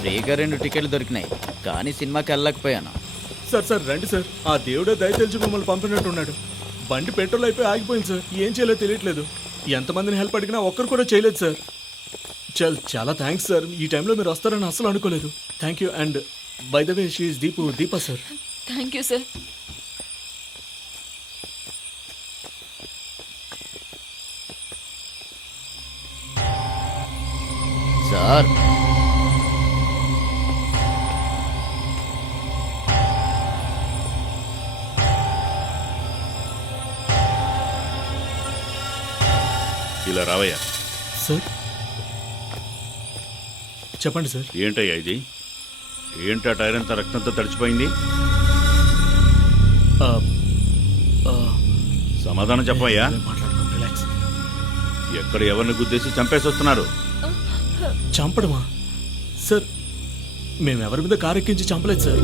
ఫ్రీగా 2 టికెట్లు దొరికినాయి, కానీ సినిమాకి వెళ్ళలేకపోయాను. సార్ రండి సార్. ఆ దేవుడే దయ తెలిసి మిమ్మల్ని పంపినట్టున్నాడు. బండి పెట్రోల్ అయిపోయి ఆగిపోయింది సార్. ఏం చేయాలో తెలియట్లేదు. ఎంతమందిని హెల్ప్ అడిగినా ఒక్కరు కూడా చేయలేదు సార్. చాలా థ్యాంక్స్ సార్. ఈ టైంలో మీరు వస్తారని అసలు అనుకోలేదు. Thank you. And by the way she is Deepa sir. Thank you sir. Sir ఇలా రావయ్యా. సార్ చెప్పండి సార్. ఏంటయ్యా ఇది? ఏంటా టైర్ అంతా రక్తంతో తడిచిపోయింది? సమాధానం చెప్పయ్యా. మాట్లాడుకోండి, రిలాక్స్. ఎక్కడ ఎవరిని గుద్దేసి చంపేసి వస్తున్నారు? చంపడమా సార్? మేము ఎవరి మీద కారు ఎక్కించి చంపలేదు సార్.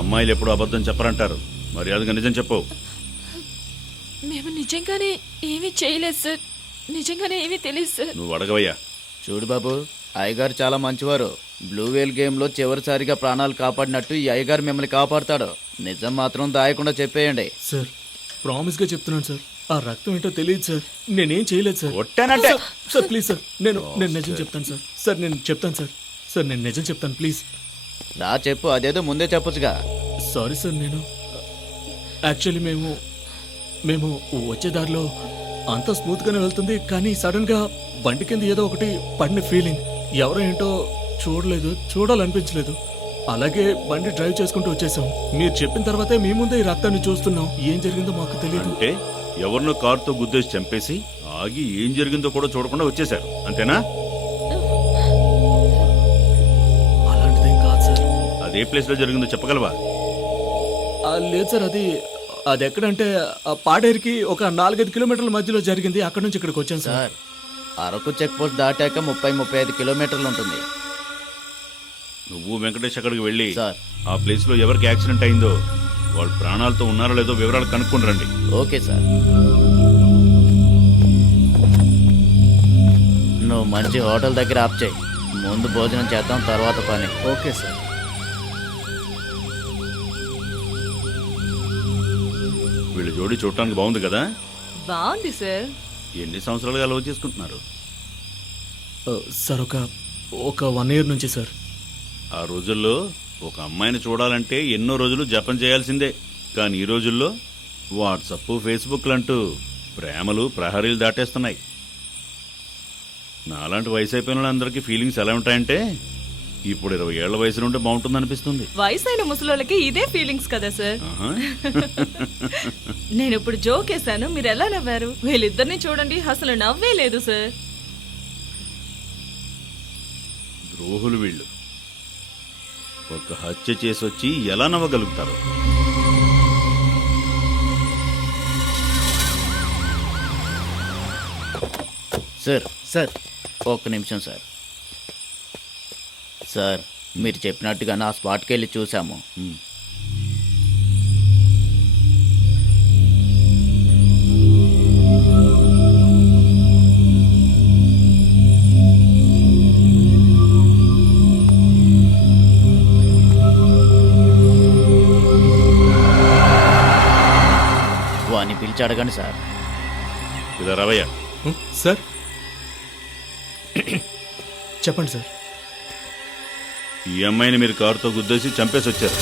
అమ్మాయిలు ఎప్పుడు అబద్ధం చెప్పరంటారు. మర్యాదగా నిజం చెప్పు. మేము నిజంగానే ఏమీ చేయలేదు సార్. నిజంగానే ఏమీ తెలియదు సార్. నువ్వు అడగవయ్యా. చూడు బాబు, అయ్యగారు చాలా మంచివారు. బ్లూ వేల్ గేమ్లో చివరిసారిగా ప్రాణాలు కాపాడినట్టు ఈ అయ్యగారు మిమ్మల్ని కాపాడుతాడు. నిజం మాత్రం దాయకుండా చెప్పేయండి. సార్ ప్రామిస్గా చెప్తున్నాను సార్. ఆ రక్తం ఏంటో తెలియదు సార్. నేనేం చేయలేదు సార్. కొట్టానంటే సార్ ప్లీజ్ సార్. నేను నిజం చెప్తాను సార్. సార్ నేను చెప్తాను సార్. సార్ నేను నిజం చెప్తాను ప్లీజ్. రా చెప్పు, అదేదో ముందే చెప్పొచ్చుగా. Sorry sir. నేను యాక్చువల్లీ మేము వచ్చే దారిలో అంతా స్మూత్గానే వెళ్తుంది, కానీ సడన్గా బండి కింద ఏదో ఒకటి పడిన ఫీలింగ్. ఎవరో ఏంటో చూడాలనిపించలేదు. అలాగే బండి డ్రైవ్ చేసుకుంటూ వచ్చేసాం. మీరు చెప్పిన తర్వాతే మీ ముందే ఈ రక్తాన్ని చూస్తున్నాం. ఏం జరిగిందో మాకు తెలియదు. అంటే ఎవరినో కారుతో గుద్దేసి చంపేసి ఆగి ఏం జరిగిందో కూడా చూడకుండా వచ్చేశారు, అంతేనా? అలాంటిదేం కాదు సార్. అదే ప్లేస్ లో జరిగిందో చెప్పగలవా? లేదు సార్. అది ఎక్కడంటే పాడేరుకి ఒక 4-5 కిలోమీటర్ల మధ్యలో జరిగింది. అక్కడ నుంచి ఇక్కడికి వచ్చాను sir. Sir, Araku check post దాటాక 30-35 కిలోమీటర్లు ఉంటుంది. నువ్వు వెంకటేష్ అక్కడికి వెళ్ళి సార్, ఆ ప్లేస్ లో ఎవరికి యాక్సిడెంట్ అయిందో వాళ్ళు ప్రాణాలతో ఉన్నారో లేదో వివరాలు కనుక్కొని రండి. Okay sir. నువ్వు మంచి హోటల్ దగ్గర ఆప్ చేయి. ముందు భోజనం చేద్దాం, తర్వాత పని. Okay sir. వీళ్ళ జోడి చూడటానికి బాగుంది కదా? బాగుంది సార్. ఎన్ని సంవత్సరాలుగా లవ్ చేసుకుంటున్నారు? సార్ ఒక 1 ఇయర్ నుంచి సార్. ఆ రోజుల్లో ఒక అమ్మాయిని చూడాలంటే ఎన్నో రోజులు జపం చేయాల్సిందే. కానీ ఈ రోజుల్లో వాట్సప్, ఫేస్బుక్ అంటూ ప్రేమలు ప్రహరీలు దాటేస్తున్నాయి. నాలాంటి వయసు అయిపోయిన వాళ్ళందరికీ ఫీలింగ్స్ ఎలా ఉంటాయంటే ఇప్పుడు 20 ఏళ్ల వయసు నుండి బాగుంటుంది అనిపిస్తుంది. వయసు అయిన ముసలోళ్ళకి ఇదే ఫీలింగ్స్ కదా సార్. నేను ఇప్పుడు జోక్ వేసాను, మీరు ఎలా నవ్వారు? వీళ్ళిద్దరిని చూడండి, అసలు నవ్వే లేదు సార్. ద్రోహులు వీళ్ళు. ఒక హత్య చేసి వచ్చి ఎలా నవ్వగలుగుతారు? సార్ ఒక్క నిమిషం సార్. సార్, మీరు చెప్పినట్టుగా నా స్పాట్కి వెళ్ళి చూసాము. వాణ్ణి పిలిచి అడగండి సార్. ఇలా రవయ్య. సార్ చెప్పండి సార్. ఈ అమ్మాయిని మీరు కారుతో గుద్దేసి చంపేసి వచ్చారు.